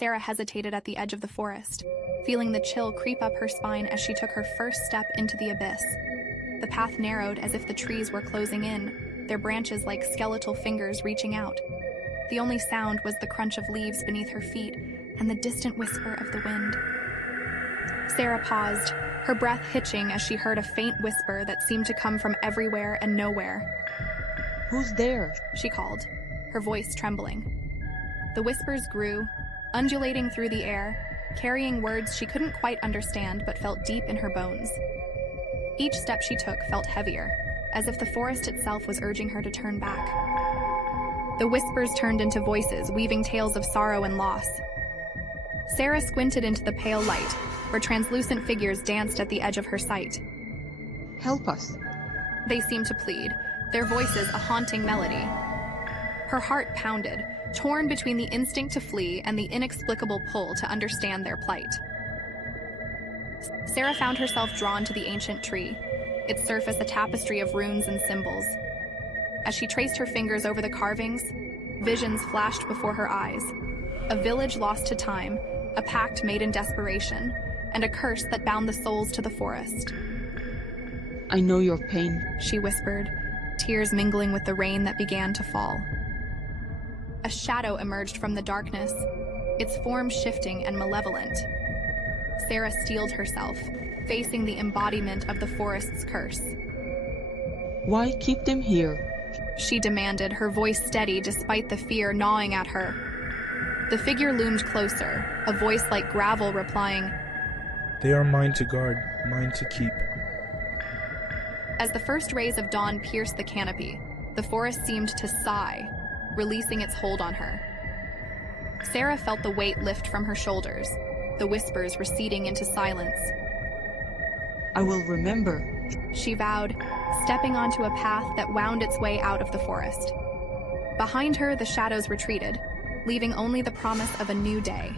Sarah hesitated at the edge of the forest, feeling the chill creep up her spine as she took her first step into the abyss. The path narrowed as if the trees were closing in, their branches like skeletal fingers reaching out. The only sound was the crunch of leaves beneath her feet and the distant whisper of the wind. Sarah paused, her breath hitching as she heard a faint whisper that seemed to come from everywhere and nowhere. "Who's there?" she called, her voice trembling. The whispers grew, undulating through the air, carrying words she couldn't quite understand but felt deep in her bones. Each step she took felt heavier, as if the forest itself was urging her to turn back. The whispers turned into voices, weaving tales of sorrow and loss. Sarah squinted into the pale light, where translucent figures danced at the edge of her sight. "Help us." They seemed to plead, their voices a haunting melody. Her heart pounded, torn between the instinct to flee and the inexplicable pull to understand their plight. Sarah found herself drawn to the ancient tree, its surface a tapestry of runes and symbols. As she traced her fingers over the carvings, visions flashed before her eyes. A village lost to time, a pact made in desperation, and a curse that bound the souls to the forest. "I know your pain," she whispered, tears mingling with the rain that began to fall. A shadow emerged from the darkness, its form shifting and malevolent. Sarah steeled herself, facing the embodiment of the forest's curse. "Why keep them here?" she demanded, her voice steady despite the fear gnawing at her. The figure loomed closer, a voice like gravel replying, "They are mine to guard, mine to keep." As the first rays of dawn pierced the canopy, the forest seemed to sigh, releasing its hold on her. Sarah felt the weight lift from her shoulders, the whispers receding into silence. "I will remember," she vowed, stepping onto a path that wound its way out of the forest. Behind her, the shadows retreated, leaving only the promise of a new day.